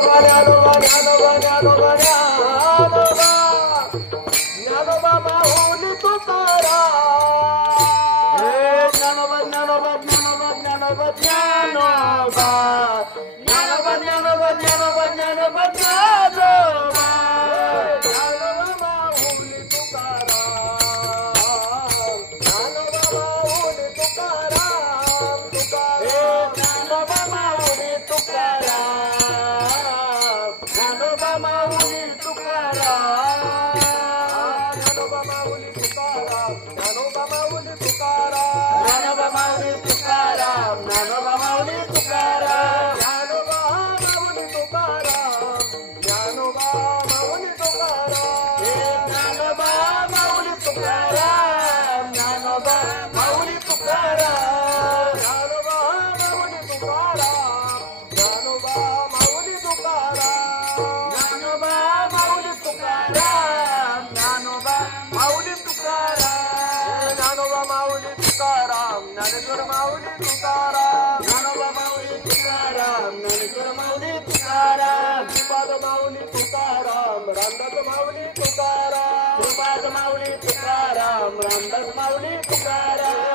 ज्ञानोबा ज्ञानोबा ज्ञानोबा ज्ञानोबा ज्ञानोबा माऊली तुकाराम. हे ज्ञानोबा ज्ञानोबा ज्ञानोबा ज्ञानोबा ज्ञानोबा ज्ञानोबा ज्ञानोबा ज्ञानोबा ज्ञानोबा ज्ञानोबा ज्ञानोबा माऊली तुकाराम. ज्ञानोबा माऊली तुकाराम तुकाराम. हे ज्ञानोबा माऊली तुकाराम. ज्ञानोबा माऊली तुकाराम. ज्ञानोबा माऊली तुकाराम. ज्ञानोबा माऊली तुकाराम. ज्ञानोबा माऊली तुकाराम. ज्ञानोबा माऊली तुकाराम. ज्ञानोबा माऊली तुकाराम. ज्ञानोबा माऊली तुकाराम. हे ज्ञानोबा माऊली तुकाराम. ज्ञानोबा माऊली तुकाराम. ज्ञानोबा माऊली तुकाराम. ज्ञानोबा माऊली तुकाराम. ज्ञानोबा माऊली तुकाराम. ज्ञानोबा माऊली तुकाराम. ज्ञानोबा माऊली तुकाराम. ज्ञानेश्वर माऊली तुकाराम. ज्ञानोबा माऊली तुकाराम. ज्ञानेश्वर माऊली तुकाराम. श्रीपाद माऊली तुकाराम. रामदास माऊली तुकाराम. श्रीपाद माऊली तुकाराम. रामदास माऊली तुकाराम.